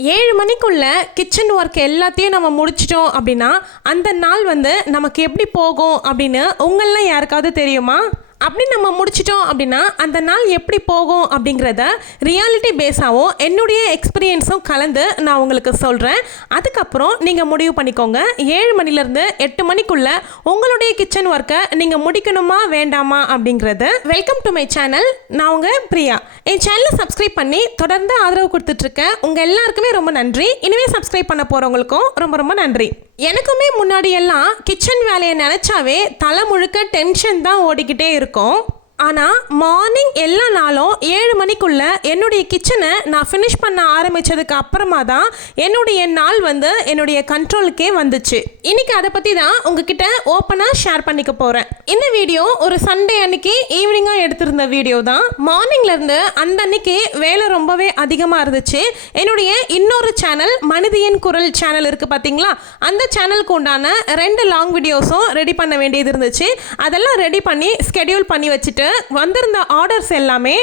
ஏழு மணிக்குள்ள kitchen work எல்லாத்தையும் நம்ம முடிச்சிட்டோம் அப்படின்னா அந்த நாள் வந்து நமக்கு எப்படி போகும் அப்படின்னு உங்கள்லாம் யாருக்காவது தெரியுமா? அப்படி நம்ம முடிச்சிட்டோம் அப்படின்னா அந்த நாள் எப்படி போகும் அப்படிங்கிறத ரியாலிட்டி பேஸாகவும் என்னுடைய எக்ஸ்பீரியன்ஸும் கலந்து நான் உங்களுக்கு சொல்கிறேன் அதுக்கப்புறம் நீங்கள் முடிவு பண்ணிக்கோங்க. ஏழு மணிலேருந்து எட்டு மணிக்குள்ளே உங்களுடைய கிச்சன் ஒர்க்கை நீங்கள் முடிக்கணுமா வேண்டாமா அப்படிங்கிறது. வெல்கம் டு மை சேனல் நான் உங்கள் பிரியா. என் சேனலை சப்ஸ்கிரைப் பண்ணி தொடர்ந்து ஆதரவு கொடுத்துட்ருக்கேன் உங்கள் எல்லாருக்குமே ரொம்ப நன்றி. இனிமே சப்ஸ்கிரைப் பண்ண போகிறவங்களுக்கும் ரொம்ப ரொம்ப நன்றி. எனக்குமே முன்னாடியெல்லாம் கிச்சன் வேலையை நினச்சாவே தலை முழுக்க டென்ஷன் தான் ஓடிக்கிட்டே இருக்கும். இருக்கும் ஆனால் மார்னிங் எல்லா நாளும் ஏழு மணிக்குள்ள என்னுடைய கிச்சனை நான் ஃபினிஷ் பண்ண ஆரம்பித்ததுக்கு அப்புறமா தான் என்னுடைய நாள் வந்து என்னுடைய கண்ட்ரோலுக்கே வந்துச்சு. இன்னைக்கு அதை பற்றி தான் உங்ககிட்ட ஓப்பனாக ஷேர் பண்ணிக்க போகிறேன் இந்த வீடியோ ஒரு சண்டே அன்னைக்கு ஈவினிங்காக எடுத்திருந்த வீடியோ தான். மார்னிங்லேருந்து அந்த அன்னைக்கு வேலை ரொம்பவே அதிகமாக இருந்துச்சு. என்னுடைய இன்னொரு சேனல் மனிதியின் குரல் சேனல் இருக்குது பார்த்தீங்களா அந்த சேனலுக்கு உண்டான ரெண்டு லாங் வீடியோஸும் ரெடி பண்ண வேண்டியது இருந்துச்சு. அதெல்லாம் ரெடி பண்ணி ஸ்கெடியூல் பண்ணி வச்சுட்டு வந்திருந்த ஆர்டர்ஸ் எல்லாமே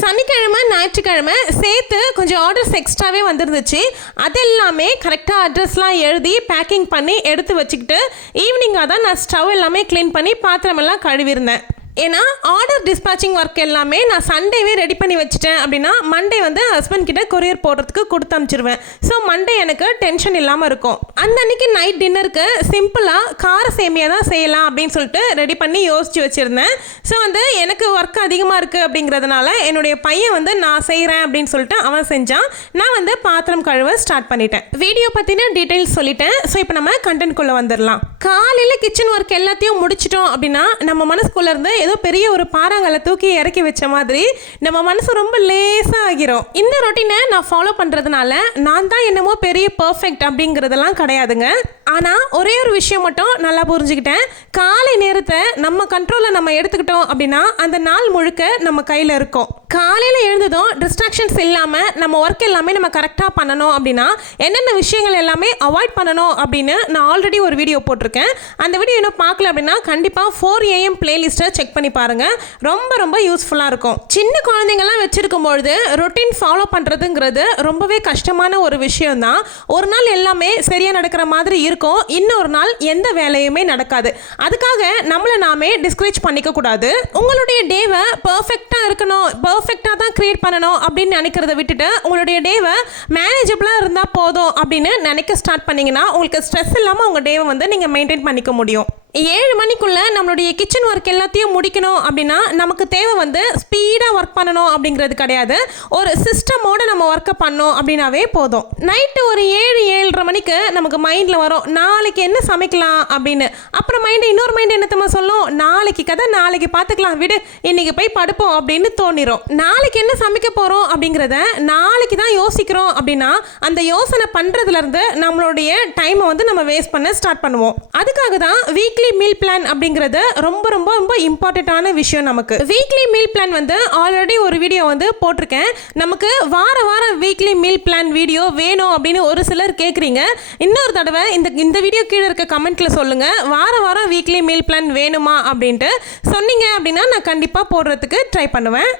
சனிக்கிழமை ஞாயிற்றுக்கிழமை சேர்த்து கொஞ்சம் ஆர்டர்ஸ் எக்ஸ்ட்ராவே வந்துருந்துச்சு. அது எல்லாமே கரெக்டாக அட்ரஸ்லாம் எழுதி பேக்கிங் பண்ணி எடுத்து வச்சுக்கிட்டு ஈவினிங்காக தான் நான் ஸ்டவ் எல்லாமே க்ளீன் பண்ணி பாத்திரமெல்லாம் கழுவிருந்தேன் ஏன்னா ஆர்டர் டிஸ்பேச்சிங் ஒர்க் எல்லாமே நான் சண்டேவே ரெடி பண்ணி வச்சுட்டேன் அப்படின்னா மண்டே வந்து ஹஸ்பண்ட் கிட்ட கொரியர் போடுறதுக்கு கொடுத்து அனுப்பிச்சிருவேன் ஸோ மண்டே எனக்கு டென்ஷன் இல்லாமல் இருக்கும். அந்த அன்னைக்கு நைட் டின்னருக்கு சிம்பிளாக கார சேமியா தான் செய்யலாம் அப்படின்னு சொல்லிட்டு ரெடி பண்ணி யோசிச்சு வச்சுருந்தேன். ஸோ வந்து எனக்கு ஒர்க் அதிகமாக இருக்குது அப்படிங்கிறதுனால என்னுடைய பையன் வந்து நான் செய்கிறேன் அப்படின்னு சொல்லிட்டு அவன் செஞ்சான். நான் வந்து பாத்திரம் கழுவ ஸ்டார்ட் பண்ணிட்டேன். வீடியோ பற்றின டீட்டெயில்ஸ் சொல்லிட்டேன். ஸோ இப்போ நம்ம கண்டென்ட்குள்ளே வந்துடலாம் காலையில் கிச்சன் ஒர்க் எல்லாத்தையும் முடிச்சிட்டோம் அப்படின்னா நம்ம மனசுக்குள்ளேருந்து ஏதோ பெரிய ஒரு பாறாங்களை தூக்கி இறக்கி வச்ச மாதிரி நம்ம மனசு ரொம்ப லேசாக ஆகிரும். இந்த ரொட்டீனை நான் ஃபாலோ பண்ணுறதுனால நான் தான் என்னமோ பெரிய பர்ஃபெக்ட் அப்படிங்கிறதெல்லாம் கிடையாதுங்க. ஆனால் ஒரே ஒரு விஷயம் மட்டும் நல்லா புரிஞ்சுக்கிட்டேன். காலை நேரத்தை நம்ம கண்ட்ரோலில் நம்ம எடுத்துக்கிட்டோம் அப்படின்னா அந்த நாள் முழுக்க நம்ம கையில் இருக்கும். காலையில் எழுந்ததும் டிஸ்ட்ராக்ஷன்ஸ் இல்லாமல் நம்ம ஒர்க் எல்லாமே நம்ம கரெக்டாக பண்ணணும் அப்படின்னா என்னென்ன விஷயங்கள் எல்லாமே அவாய்ட் பண்ணணும் அப்படின்னு நான் ஆல்ரெடி ஒரு வீடியோ போட்டிருக்கேன். அந்த வீடியோ இன்னும் பார்க்கல அப்படின்னா கண்டிப்பாக ஃபோர் ஏஎம் பிளேலிஸ்ட்டை செக் பண்ணி பாருங்கள் ரொம்ப ரொம்ப யூஸ்ஃபுல்லாக இருக்கும். சின்ன குழந்தைங்கள்லாம் வச்சுருக்கும் பொழுது ரொட்டீன் ஃபாலோ பண்ணுறதுங்கிறது ரொம்பவே கஷ்டமான ஒரு விஷயம் தான் ஒரு நாள் எல்லாமே சரியாக நடக்கிற மாதிரி இருக்கும். இன்னொரு நாள் எந்த வேலையுமே நடக்காது. அதுக்காக நம்மளை நாமே டிஸ்கரேஜ் பண்ணிக்க கூடாது. உங்களுடைய டேவை பர்ஃபெக்டாக இருக்கணும். பர்ஃபெக்டாக தான் க்ரியேட் பண்ணணும் அப்படின்னு நினைக்கிறத விட்டுட்டு உங்களுடைய டேவை மேனேஜபிளாக இருந்தால் போதும் அப்படின்னு நினைக்க ஸ்டார்ட் பண்ணிங்கன்னா உங்களுக்கு ஸ்ட்ரெஸ் இல்லாமல் உங்கள் டேவை வந்து நீங்கள் மெயின்டைன் பண்ணிக்க முடியும். ஏழு மணிக்குள்ள நம்மளுடைய கிச்சன் ஒர்க் எல்லாத்தையும் முடிக்கணும் அப்படின்னா நமக்கு தேவை வந்து ஸ்பீடாக ஒர்க் பண்ணணும் அப்படிங்கிறது கிடையாது. ஒரு சிஸ்டமோடு நம்ம ஒர்க்கை பண்ணோம் அப்படின்னாவே போதும். நைட்டு ஒரு ஏழு ஏழரை மணிக்கு நமக்கு மைண்டில் வரும். நாளைக்கு என்ன சமைக்கலாம் அப்படின்னு. அப்புறம் மைண்டு இன்னொரு மைண்டு என்னத்தம்மா சொல்லும்? நாளைக்கு கதை நாளைக்கு பார்த்துக்கலாம். விடு இன்னைக்கு போய் படுப்போம் அப்படின்னு தோணிரும். நாளைக்கு என்ன சமைக்க போகிறோம் அப்படிங்கிறத நாளைக்கு தான் யோசிக்கிறோம் அப்படின்னா அந்த யோசனை பண்ணுறதுலேருந்து நம்மளுடைய டைமை வந்து நம்ம வேஸ்ட் பண்ண ஸ்டார்ட் பண்ணுவோம். அதுக்காக தான் வீக் வீக்லி மீல் பிளான் அப்படிங்கிறது ரொம்ப ரொம்ப ரொம்ப இம்பார்ட்டண்ட்டான விஷயம் நமக்கு. வீக்லி மீல் பிளான் வந்து ஆல்ரெடி ஒரு வீடியோ வந்து போட்டிருக்கேன். நமக்கு வார வாரம் வீக்லி மீல் பிளான் வீடியோ வேணும் அப்படின்னு ஒரு சிலர் கேட்குறீங்க இன்னொரு தடவை இந்த இந்த வீடியோ கீழே இருக்க கமெண்ட்டில் சொல்லுங்கள் வார வாரம் வீக்லி மீல் பிளான் வேணுமா அப்படின்ட்டு சொன்னீங்க அப்படின்னா நான் கண்டிப்பாக போடுறதுக்கு ட்ரை பண்ணுவேன்.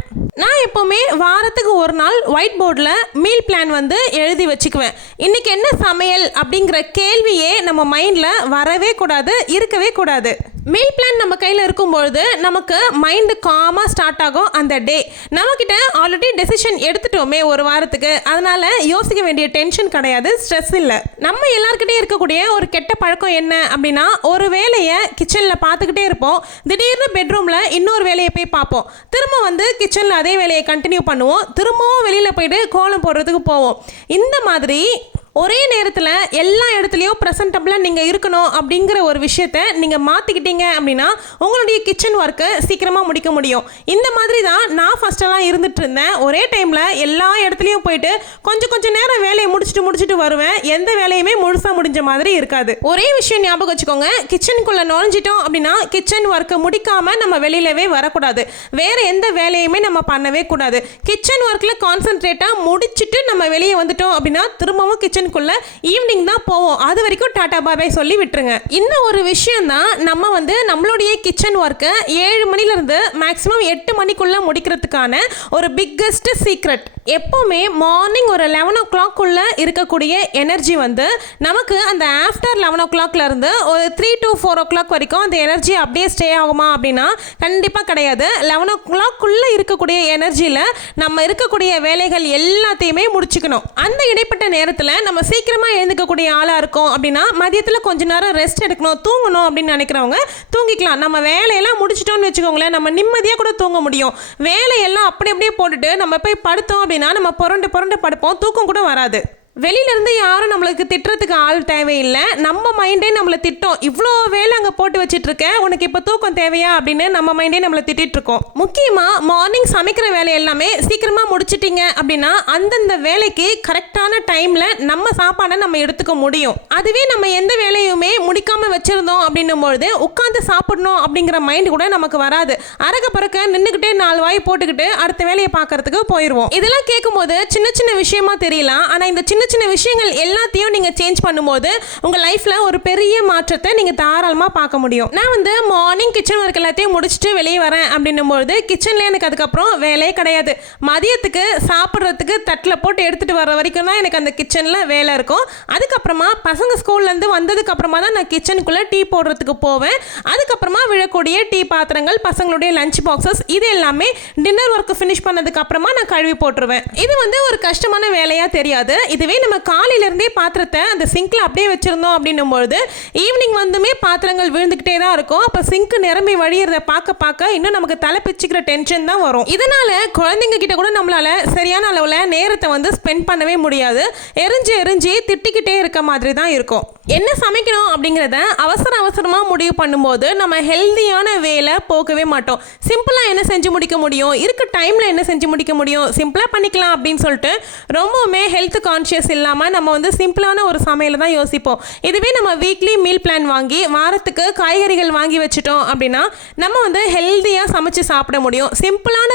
நான் எப்போவுமே வாரத்துக்கு ஒரு நாள் ஒயிட் போர்டில் மீல் பிளான் வந்து எழுதி வச்சுக்குவேன். இன்றைக்கி என்ன சமையல் அப்படிங்கிற கேள்வியே நம்ம மைண்டில் வரவே கூடாது இருக்கவே கூடாது மீல் பிளான் நம்ம கையில் இருக்கும்பொழுது நமக்கு மைண்டு காமாக ஸ்டார்ட் ஆகும் அந்த டே நம்மக்கிட்ட ஆல்ரெடி டெசிஷன் எடுத்துட்டோமே ஒரு வாரத்துக்கு. அதனால் யோசிக்க வேண்டிய டென்ஷன் கிடையாது ஸ்ட்ரெஸ் இல்லை. நம்ம எல்லாருக்கிட்டே இருக்கக்கூடிய ஒரு கெட்ட பழக்கம் என்ன அப்படின்னா ஒரு வேலையை கிச்சனில் பார்த்துக்கிட்டே இருப்போம். திடீர்னு பெட்ரூமில் இன்னொரு வேலையை போய் பார்ப்போம். திரும்ப வந்து கிச்சனில் அதே வேலையை கண்டினியூ பண்ணுவோம். திரும்பவும் வெளியில் போயிட்டு கோலம் போடுறதுக்கு போவோம். இந்த மாதிரி ஒரே நேரத்தில் எல்லா இடத்துலையும் ப்ரெசன்டபிளாக நீங்கள் இருக்கணும் அப்படிங்கிற ஒரு விஷயத்த நீங்கள் மாற்றிக்கிட்டீங்க அப்படின்னா உங்களுடைய கிச்சன் ஒர்க்கை சீக்கிரமாக முடிக்க முடியும். இந்த மாதிரி தான் நான் ஃபஸ்ட்டெல்லாம் இருந்துட்டு இருந்தேன். ஒரே டைமில் எல்லா இடத்துலையும் போயிட்டு கொஞ்சம் கொஞ்சம் நேரம் வேலையை முடிச்சுட்டு முடிச்சுட்டு வருவேன். எந்த வேலையுமே முழுசாக முடிஞ்ச மாதிரி இருக்காது. ஒரே விஷயம் ஞாபகம் வச்சுக்கோங்க. கிச்சனுக்குள்ளே நுழைஞ்சிட்டோம் அப்படின்னா கிச்சன் ஒர்க்கை முடிக்காமல் நம்ம வெளியிலவே வரக்கூடாது. வேறு எந்த வேலையுமே நம்ம பண்ணவே கூடாது. கிச்சன் ஒர்க்கில் கான்சென்ட்ரேட்டாக முடிச்சுட்டு நம்ம வெளியே வந்துட்டோம் அப்படின்னா திரும்பவும் கிச்சன் கிச்சனுக்குள்ள ஈவினிங் தான் போவோம். அது வரைக்கும் டாட்டா பாபாய் சொல்லி விட்டுருங்க. இன்னும் ஒரு விஷயம் தான் நம்ம வந்து நம்மளுடைய கிச்சன் ஒர்க்கை ஏழு மணிலேருந்து மேக்ஸிமம் எட்டு மணிக்குள்ளே முடிக்கிறதுக்கான ஒரு பிக்கஸ்ட் சீக்ரெட் எப்போவுமே மார்னிங் ஒரு லெவன் ஓ கிளாக்குள்ளே இருக்கக்கூடிய எனர்ஜி வந்து நமக்கு அந்த ஆஃப்டர் லெவன் ஓ கிளாக்லேருந்து ஒரு three to four o'clock வரைக்கும் அந்த எனர்ஜி அப்படியே ஸ்டே ஆகுமா அப்படின்னா கண்டிப்பாக கிடையாது. லெவன் ஓ கிளாக்குள்ளே இருக்கக்கூடிய எனர்ஜியில் நம்ம இருக்கக்கூடிய வேலைகள் எல்லாத்தையுமே முடிச்சுக்கணும். அந்த இடைப்பட்ட நேரத்தில் நம்ம சீக்கிரமாக எழுந்துக்கக்கூடிய ஆளாக இருக்கோம் அப்படின்னா மதியத்தில் கொஞ்ச நேரம் ரெஸ்ட் எடுக்கணும் தூங்கணும் அப்படின்னு நினைக்கிறவங்க தூங்கிக்கலாம். நம்ம வேலையெல்லாம் முடிச்சிட்டோம்னு வச்சுக்கோங்களேன் நம்ம நிம்மதியாக கூட தூங்க முடியும். வேலையெல்லாம் அப்படி அப்படியே போட்டுட்டு நம்ம போய் படுத்தோம் அப்படின்னா நம்ம புரண்டு புரண்டு படுப்போம் தூக்கம் கூட வராது. வெளியிலேருந்து யாரும் நம்மளுக்கு திட்டுறதுக்கு ஆள் தேவையில்லை. நம்ம மைண்டே நம்மளை திட்டம். இவ்வளோ வேலை அங்கே போட்டு வச்சுட்ருக்கேன். உனக்கு இப்போ தூக்கம் தேவையா? அப்படின்னு நம்ம மைண்டே நம்மளை திட்டிட்டு முக்கியமாக மார்னிங் சமைக்கிற வேலை எல்லாமே சீக்கிரமாக முடிச்சிட்டிங்க அப்படின்னா அந்தந்த வேலைக்கு கரெக்டான டைமில் நம்ம சாப்பாடை நம்ம எடுத்துக்க முடியும். அதுவே நம்ம எந்த வேலையுமே முடிக்காமல் வச்சுருந்தோம் அப்படின்னும் பொழுது உட்காந்து சாப்பிடணும் அப்படிங்கிற மைண்டு கூட நமக்கு வராது. அரக பறக்க நின்றுக்கிட்டே நாலு வாய் போட்டுக்கிட்டு அடுத்த வேலையை பார்க்கறதுக்கு போயிடுவோம் இதெல்லாம் கேட்கும்போது சின்ன சின்ன விஷயமா தெரியலாம். ஆனால் இந்த சின்ன சின்ன விஷயங்கள் எல்லாத்தையும் நீங்கள் சேஞ்ச் பண்ணும்போது உங்கள் லைஃப்பில் ஒரு பெரிய மாற்றத்தை நீங்கள் தாராளமாக பார்க்க முடியும். நான் வந்து மார்னிங் கிச்சன் ஒர்க் எல்லாத்தையும் முடிச்சுட்டு வெளியே வரேன் அப்படின்னும் பொழுது கிச்சனில் எனக்கு அதுக்கப்புறம் வேலையே கிடையாது. மதியத்துக்கு சாப்பிட்றதுக்கு தட்டில் போட்டு எடுத்துகிட்டு வர வரைக்கும் தான் எனக்கு அந்த கிச்சனில் வேலை இருக்கும். அதுக்கப்புறமா பசங்க ஸ்கூல்லேருந்து வந்ததுக்கு அப்புறமா தான் நான் கிச்சனுக்குள்ளே டீ போடுறதுக்கு போவேன். அதுக்கப்புறமா விழக்கூடிய டீ பாத்திரங்கள் பசங்களுடைய லஞ்ச் பாக்ஸஸ் இது எல்லாமே டின்னர் ஒர்க் ஃபினிஷ் பண்ணதுக்கு அப்புறமா நான் கழுவி போட்டுருவேன். இது வந்து ஒரு கஷ்டமான வேலையாக தெரியாது. இதுவே நம்ம காலையிலேருந்தே பாத்திரத்தை அந்த சிங்க்கில் அப்படியே வச்சுருந்தோம் அப்படின்னும் பொழுது ஈவினிங் வந்துமே பாத்திரங்கள் விழுந்துக்கிட்டே தான் இருக்கும். அப்போ சிங்க் நிரம்பி வழியிறத பார்க்க பார்க்க இன்னும் நமக்கு தலை பிச்சுக்கிற டென்ஷன் தான் வரும். இதனால் குழந்தைங்க கிட்ட கூட நம்மளால் சரியான அளவில் நேரத்தை வந்து ஸ்பெண்ட் பண்ணவே முடியாது. எரிஞ்சு எரிஞ்சு திட்டிக்கிட்டே இருக்க மாதிரி தான் இருக்கும். என்ன சமைக்கணும் அப்படிங்கிறத அவசர அவசரமாக முடிவு பண்ணும்போது நம்ம ஹெல்தியான வேலை போகவே மாட்டோம். சிம்பிளாக என்ன செஞ்சு முடிக்க முடியும்? இருக்க டைமில் என்ன செஞ்சு முடிக்க முடியும்? சிம்பிளாக பண்ணிக்கலாம் அப்படின்னு சொல்லிட்டு ரொம்பவுமே ஹெல்த் கான்ஷியஸ் இல்லாமல் நம்ம வந்து சிம்பிளான ஒரு சமையலை தான் யோசிப்போம். இதுவே நம்ம வீக்லி மீல் பிளான் வாங்கி வாரத்துக்கு காய்கறிகள் வாங்கி வச்சுட்டோம் அப்படின்னா நம்ம வந்து ஹெல்த்தியாக சமைச்சு சாப்பிட முடியும். சிம்பிளான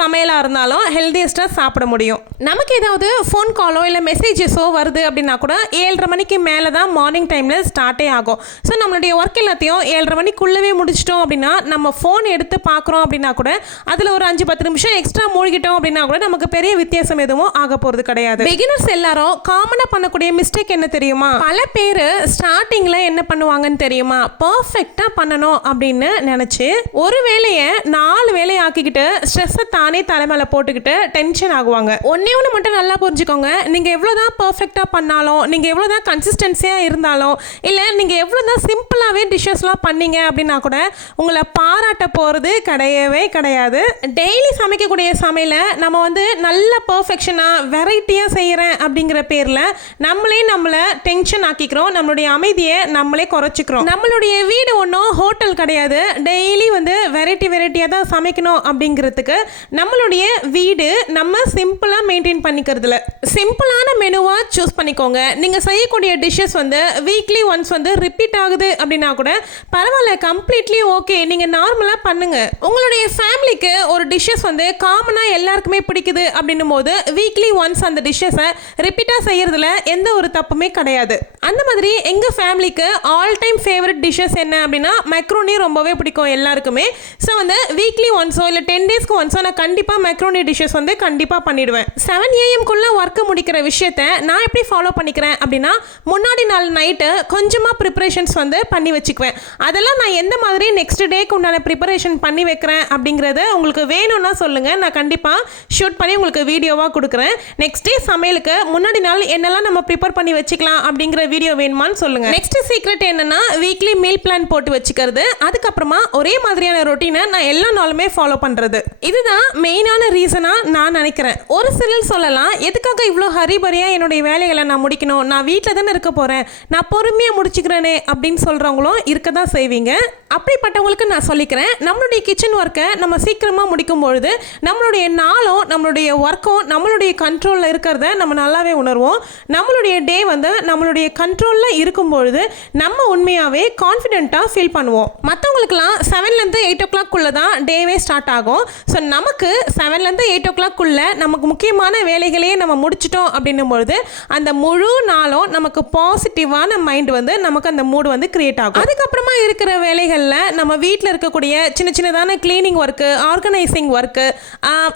சமையலாக இருந்தாலும் ஹெல்த்தியஸ்ட்டாக சாப்பிட முடியும். நமக்கு ஏதாவது ஃபோன் காலோ இல்லை மெசேஜஸோ வருது அப்படின்னா கூட ஏழரை மணிக்கு மேலே தான் மார்னிங் டைமில் ஸ்டார்ட்டே ஆகும். ஸோ நம்மளுடைய ஒர்க் எல்லாத்தையும் ஏழரை மணிக்குள்ளவே முடிச்சிட்டோம் அப்படின்னா நம்ம ஃபோன் எடுத்து பார்க்குறோம் அப்படின்னா கூட அதில் ஒரு அஞ்சு பத்து நிமிஷம் எக்ஸ்ட்ரா மூழ்கிட்டோம் அப்படின்னா கூட நமக்கு பெரிய வித்தியாசம் எதுவும் ஆக போகிறது கிடையாது. பிகினர்ஸ் எல்லாரும் காமனாக பண்ணக்கூடிய மிஸ்டேக் என்ன தெரியுமா? பல பேர் ஸ்டார்டிங்கில் என்ன பண்ணுவாங்கன்னு தெரியுமா? பர்ஃபெக்டாக பண்ணணும் அப்படின்னு நினச்சி ஒரு வேலையை நாலு வேலையை ஆக்கிக்கிட்டு ஸ்ட்ரெஸ்ஸை தானே தலைமையில் போட்டுக்கிட்டு டென்ஷன் ஆகுவாங்க. ஒன்றே ஒன்று மட்டும் நல்லா புரிஞ்சுக்கோங்க. நீங்கள் எவ்வளோ தான் பர்ஃபெக்டாக பண்ணாலும் நீங்கள் எவ்வளோ தான் கன்சிஸ்டன்சியாக இருந்தாலும் இருந்தாலும் இல்லை நீங்கள் எவ்வளோ தான் சிம்பிளாகவே டிஷ்ஷஸ்லாம் பண்ணீங்க அப்படின்னா கூட உங்களை பாராட்ட போகிறது கிடையவே கிடையாது. டெய்லி சமைக்கக்கூடிய சமையலை நம்ம வந்து நல்ல பர்ஃபெக்ஷனாக வெரைட்டியாக செய்கிறேன் அப்படிங்கிற பேரில் நம்மளே நம்மளை டென்ஷன் ஆக்கிக்கிறோம். நம்மளுடைய அமைதியை நம்மளே குறைச்சிக்கிறோம். நம்மளுடைய வீடு ஒன்றும் ஹோட்டல் கிடையாது. டெய்லி வந்து வெரைட்டி வெரைட்டியாக தான் சமைக்கணும் அப்படிங்கிறதுக்கு நம்மளுடைய வீடு நம்ம சிம்பிளாக மெயின்டைன் பண்ணிக்கிறதுல. சிம்பிளான மெனுவாக சூஸ் பண்ணிக்கோங்க. நீங்கள் செய்யக்கூடிய டிஷ்ஷஸ் வந்து வீக்லி ஒன்ஸ் வந்து ரிப்பீட் ஆகுது அப்படின்னா கூட பரவாயில்ல கம்ப்ளீட்லி ஓகே நீங்கள் நார்மலாக பண்ணுங்க. உங்களுடைய ஃபேமிலிக்கு ஒரு டிஷ்ஷஸ் வந்து காமனாக எல்லாருக்குமே பிடிக்குது அப்படின்னும் போது வீக்லி ஒன்ஸ் அந்த டிஷ்ஷஸை ரிப்பீட்டாக செய்கிறதுல எந்த ஒரு தப்புமே கிடையாது. அந்த மாதிரி எங்கள் ஃபேமிலிக்கு ஆல் டைம் ஃபேவரட் டிஷ்ஷஸ் என்ன அப்படின்னா மெக்ரோனி ரொம்பவே பிடிக்கும் எல்லாருக்குமே. ஸோ வந்து வீக்லி ஒன்ஸோ இல்லை டென் டேஸ்க்கு ஒன்ஸோ நான் கண்டிப்பாக மெக்ரோனி டிஷ்ஷஸ் வந்து கண்டிப்பாக பண்ணிடுவேன். செவன் ஏஎம்குள்ளே ஒர்க்கு முடிக்கிற விஷயத்த நான் எப்படி ஃபாலோ பண்ணிக்கிறேன் அப்படின்னா முன்னாடி நாள் நைட்டு கொஞ்சமாக ப்ரிப்பரேஷன்ஸ் வந்து பண்ணி வச்சுக்குவேன். அதெல்லாம் நான் எந்த மாதிரி நெக்ஸ்ட் டேக்கு உண்டான ப்ரிப்பரேஷன் பண்ணி வைக்கிறேன் அப்படிங்கிறத உங்களுக்கு வேணும்னா சொல்லுங்கள் நான் கண்டிப்பாக ஷூட் பண்ணி உங்களுக்கு வீடியோவாக கொடுக்குறேன். நெக்ஸ்ட் டே சமையலுக்கு முன்னாடி நாள் என்னெல்லாம் நம்ம ப்ரிப்பேர் பண்ணி வச்சுக்கலாம் அப்படிங்கிற வீடியோ வேணுமான்னு சொல்லுங்கள் நெக்ஸ்ட் சீக்ரெட் என்னன்னா வீக்லி மீல் பிளான் போட்டு வச்சுக்கிறது. அதுக்கப்புறமா ஒரே மாதிரியான ரொட்டீனை நான் எல்லா நாளுமே ஃபாலோ பண்ணுறது இதுதான் மெயினான ரீசனாக நான் நினைக்கிறேன். ஒரு சிலர் சொல்லலாம் எதுக்காக இவ்வளோ ஹரிபரியாக என்னுடைய வேலைகளை நான் முடிக்கணும்? நான் வீட்டில் தானே இருக்க போகிறேன் நான் பொறுமையாக முடிச்சுக்கிறேனே அப்படின்னு சொல்கிறவங்களும் இருக்க தான் செய்வீங்க. அப்படிப்பட்டவங்களுக்கு நான் சொல்லிக்கிறேன் நம்மளுடைய கிச்சன் ஒர்க்கை நம்ம சீக்கிரமாக முடிக்கும் பொழுது நம்மளுடைய நாளும் நம்மளுடைய ஒர்க்கும் நம்மளுடைய கண்ட்ரோலில் இருக்கிறத நம்ம நல்லாவே உணர்வோம். நம்மளுடைய டே வந்து நம்மளுடைய கண்ட்ரோலில் இருக்கும் பொழுது நம்ம உண்மையாகவே கான்ஃபிடென்ட்டாக ஃபீல் பண்ணுவோம். மற்றவங்களுக்குலாம் செவன்லேருந்து எயிட் ஓ கிளாக்குள்ளே தான் டேவே ஸ்டார்ட் ஆகும். ஸோ நமக்கு செவன்லேருந்து எயிட் ஓ கிளாக்குள்ளே நமக்கு முக்கியமான வேலைகளையே நம்ம முடிச்சிட்டோம் அப்படின்னும் பொழுது அந்த முழு நாளும் நமக்கு பாசிட்டிவான மைண்ட் வந்து நமக்கு அந்த மூடு வந்து கிரியேட் ஆகும். அதுக்கப்புறமா இருக்கிற வேலைகளில் நம்ம வீட்டில் இருக்கக்கூடிய சின்ன சின்னதான க்ளீனிங் ஒர்க்கு ஆர்கனைசிங் ஒர்க்கு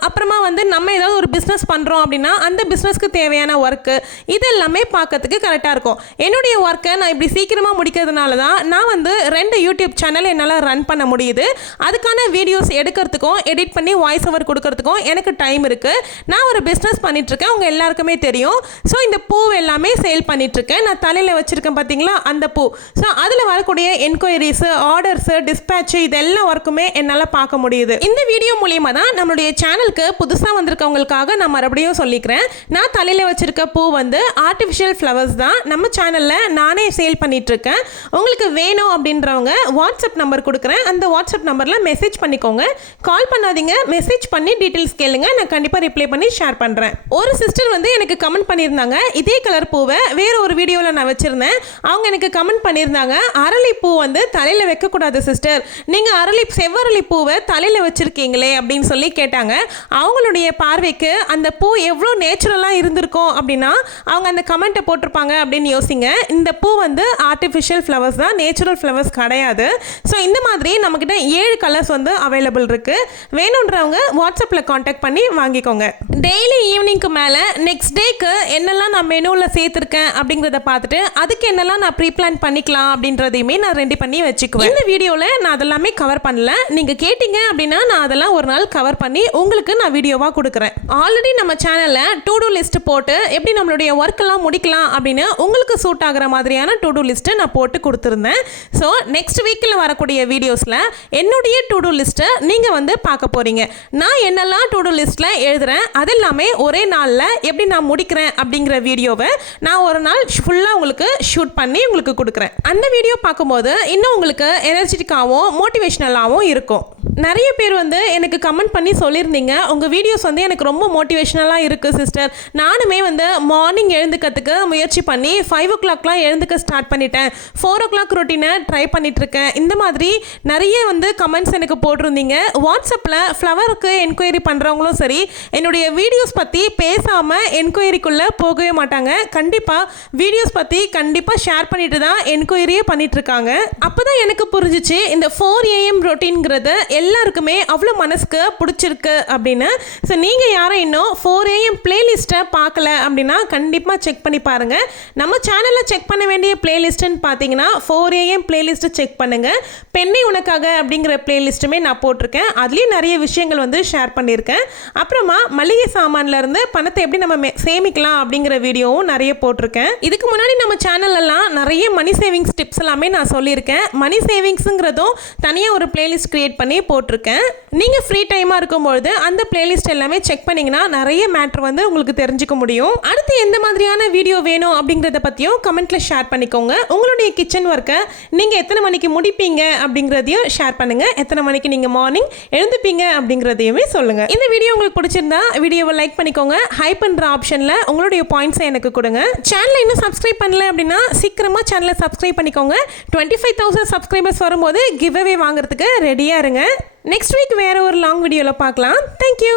அப்புறமா வந்து நம்ம ஏதாவது ஒரு பிஸ்னஸ் பண்ணுறோம் அப்படின்னா அந்த பிஸ்னஸ்க்கு தேவையான ஒர்க்கு இது எல்லாமே பார்க்கறதுக்கு கரெக்டாக இருக்கும். என்னுடைய ஒர்க்கை நான் இப்படி சீக்கிரமாக முடிக்கிறதுனால தான் நான் வந்து ரெண்டு யூடியூப் சேனல் என்னால் ரன் பண்ண முடியுது. அதுக்கான வீடியோஸ் எடுக்கிறதுக்கும் எடிட் பண்ணி வாய்ஸ் ஓவர் கொடுக்கறதுக்கும் எனக்கு டைம் இருக்குது நான் ஒரு பிஸ்னஸ் பண்ணிகிட்ருக்கேன் உங்கள் எல்லாருக்குமே தெரியும். ஸோ இந்த பூ எல்லாமே சேல் பண்ணிகிட்ருக்கேன் நான் தலையில் வச்சுருக்கேன் பார்த்தீங்களா அந்த பூ. ஸோ அதில் வரக்கூடிய என்கொயரிஸு ஆர்டர்ஸு டிஸ்பேட்ச் இது எல்லா ஒர்க்குமே என்னால் பார்க்க முடியுது. இந்த வீடியோ மூலியமாக தான் நம்மளுடைய சேனலுக்கு புதுசாக வந்திருக்கவங்களுக்காக நான் மறுபடியும் சொல்லிக்கிறேன். நான் தலையில் வச்சுருக்க பூ வந்து ஆர்டிஃபிஷியல் ஃப்ளவர்ஸ் தான். நம்ம சேனலில் நானே சேல் பண்ணிகிட்ருக்கேன் உங்களுக்கு வேணும் அப்படின்றவங்க வாட்ஸ்அப் நம்பர் கொடுக்குறேன். அந்த வாட்ஸ்அப் நம்பரில் மெசேஜ் பண்ணிக்கோங்க. கால் பண்ணாதீங்க. மெசேஜ் பண்ணி டீட்டெயில்ஸ் கேளுங்க. நான் கண்டிப்பாக ரிப்ளை பண்ணி ஷேர் பண்ணுறேன் ஒரு சிஸ்டர் வந்து எனக்கு கமெண்ட் பண்ணியிருந்தாங்க. இதே கலர் பூவை வேறு ஒரு வீடியோவில் நான் வச்சுருந்தேன். அவங்க எனக்கு கமெண்ட் பண்ணியிருந்தாங்க. அரளி பூ வந்து தலையில் வைக்கக்கூடாது சிஸ்டர் நீங்கள் அரளி செவ்வரளி பூவை தலையில் வச்சுருக்கீங்களே அப்படின்னு சொல்லி கேட்டாங்க. அவங்களுடைய பார்வைக்கு அந்த பூ எவ்வளோ நேச்சுரலாக இருந்திருக்கும் அப்படின்னா அவங்க அந்த கமெண்ட்டை போட்டிருப்பாங்க அப்படின்னு யோசிங்க. இந்த பூ வந்து ஆர்டிஃபிஷியல் ஃப்ளவர்ஸ் தான் நேச்சுரல் ஃப்ளவர்ஸ் கிடையாது. ஸோ இந்த மாதிரி நம்மக்கிட்ட ஏழு கலர்ஸ் வந்து அவைலபிள் இருக்குது வேணுன்றவங்க வாட்ஸ்அப்பில் காண்டாக்ட் பண்ணி வாங்கிக்கோங்க. டெய்லி ஈவினிங்க்கு மேலே நெக்ஸ்ட் டேக்கு என்னெல்லாம் நான் மெனுவில் சேர்த்துருக்கேன் அப்படிங்கிறத பார்த்துட்டு அதுக்கு என்னெல்லாம் நான் ப்ரீ பிளான் பண்ணிக்கலாம் அப்படின்றதையுமே நான் ரெடி பண்ணி வச்சுக்குவேன். இந்த வீடியோவில் நான் அதெல்லாமே கவர் பண்ணல. நீங்கள் கேட்டிங்க அப்படின்னா நான் அதெல்லாம் ஒரு நாள் கவர் பண்ணி உங்களுக்கு நான் வீடியோவாக கொடுக்குறேன். ஆல்ரெடி நம்ம சேனலில் டூ டூ லிஸ்ட் போட்டு எப்படி நம்மளுடைய ஒர்க்கெல்லாம் முடிக்கலாம் அப்படின்னு உங்களுக்கு சூட் ஆகிற மாதிரியான டு டூ லிஸ்ட்டை நான் போட்டு கொடுத்துருந்தேன். ஸோ நெக்ஸ்ட் வீக்கில் வரக்கூடிய வீடியோஸில் என்னுடைய டு டூ லிஸ்ட்டை நீங்கள் வந்து பார்க்க போகிறீங்க நான் என்னெல்லாம் டு டூ லிஸ்ட்டில் எழுதுகிறேன் அது எல்லாமே ஒரே நாளில் எப்படி நான் முடிக்கிறேன் அப்படிங்கிற வீடியோவை நான் ஒரு நாள் ஃபுல்லாக உங்களுக்கு ஷூட் பண்ணி உங்களுக்கு கொடுக்குறேன். அந்த வீடியோ பார்க்கும்போது இன்னும் உங்களுக்கு எனர்ஜெட்டிக்காகவும் மோட்டிவேஷ்னலாகவும் இருக்கும். நிறைய பேர் வந்து எனக்கு கமெண்ட் பண்ணி சொல்லியிருந்தீங்க. உங்கள் வீடியோஸ் வந்து எனக்கு ரொம்ப மோட்டிவேஷ்னலாக இருக்குது சிஸ்டர் நானுமே வந்து மார்னிங் எழுந்துக்கிறதுக்கு முயற்சி பண்ணி ஃபைவ் ஓ கிளாக்லாம் எழுந்துக்க ஸ்டார்ட் பண்ணிட்டேன். ஃபோர் ஓ கிளாக் ரொட்டீனை ட்ரை பண்ணிகிட்ருக்கேன் இந்த மாதிரி நிறைய வந்து கமெண்ட்ஸ் எனக்கு போட்டிருந்தீங்க. வாட்ஸ்அப்பில் ஃப்ளவருக்கு என்கொயரி பண்ணுறவங்களும் சரி என்னுடைய வீடியோஸ் பற்றி பேசாமல் என்கொயரிக்குள்ளே போகவே மாட்டாங்க. கண்டிப்பாக வீடியோஸ் பற்றி கண்டிப்பாக ஷேர் பண்ணிட்டு தான் என்கொயரியே பண்ணிகிட்ருக்காங்க அப்போ தான் எனக்கு புரிஞ்சிச்சு இந்த ஃபோர் ஏஎம் ரொட்டீன்கிறது எல்லாருக்குமே அவ்வளோ மனசுக்கு பிடிச்சிருக்கு அப்படின்னு. ஸோ நீங்கள் யாரும் இன்னும் ஃபோர் ஏஎம் பிளேலிஸ்ட்டை பார்க்கல அப்படின்னா கண்டிப்பாக செக் பண்ணி பாருங்கள் நம்ம சேனலில் செக் பண்ண வேண்டிய பிளேலிஸ்ட்டுன்னு பார்த்தீங்கன்னா ஃபோர் ஏஎம் பிளேலிஸ்ட்டை செக் பண்ணுங்கள் பெண்ணை உனக்காக அப்படிங்கிற பிளேலிஸ்ட்டுமே நான் போட்டிருக்கேன். அதுலேயும் நிறைய விஷயங்கள் வந்து ஷேர் பண்ணியிருக்கேன். அப்புறமா மளிகை சாமான்லேருந்து பணத்தை எப்படி நம்ம மே- சேமிக்கலாம் அப்படிங்கிற வீடியோவும் நிறைய போட்டிருக்கேன். இதுக்கு முன்னாடி நம்ம சேனல்லலாம் நிறைய மணி சேவிங்ஸ் டிப்ஸ் எல்லாமே நான் சொல்லியிருக்கேன். மணி சேவிங்ஸுங்கிறதும் தனியாக ஒரு பிளேலிஸ்ட் க்ரியேட் பண்ணி போட்டிருக்கேன். நீங்கள் ஃப்ரீ டைமாக இருக்கும்பொழுது அந்த பிளேலிஸ்ட் எல்லாமே செக் பண்ணிங்கன்னா நிறைய மேட்ரு வந்து உங்களுக்கு தெரிஞ்சுக்க முடியும். அடுத்து எந்த மாதிரியான வீடியோ வேணும் அப்படிங்கிறத பற்றியும் கமெண்ட்டில் ஷேர் பண்ணிக்கோங்க. உங்களுடைய கிச்சன் ஒர்க்கை நீங்கள் எத்தனை மணிக்கு முடிப்பீங்க அப்படிங்கிறதையும் ஷேர் பண்ணுங்கள் எத்தனை மணிக்கு நீங்கள் மார்னிங் எழுந்துப்பீங்க அப்படிங்கிறதையுமே சொல்லுங்கள் இந்த வீடியோ உங்களுக்கு பிடிச்சிருந்தா வீடியோவை லைக் பண்ணிக்கோங்க. ஹை பண்ணுற ஆப்ஷனில் உங்களுடைய பாயிண்ட்ஸை எனக்கு கொடுங்க. சேனலை இன்னும் சப்ஸ்கிரைப் பண்ணல அப்படின்னா சீக்கிரமாக சேனலை சப்ஸ்கிரைப் பண்ணிக்கோங்க. டுவெண்ட்டி ஃபைவ் தௌசண்ட் சப்ஸ்கிரைபர்ஸ் வரும்போது கிவ் அவே வாங்குறதுக்கு ரெடியாக இருங்க. நெக்ஸ்ட் வீக் வேறு ஒரு லாங் வீடியோவில் பார்க்கலாம். தேங்க்யூ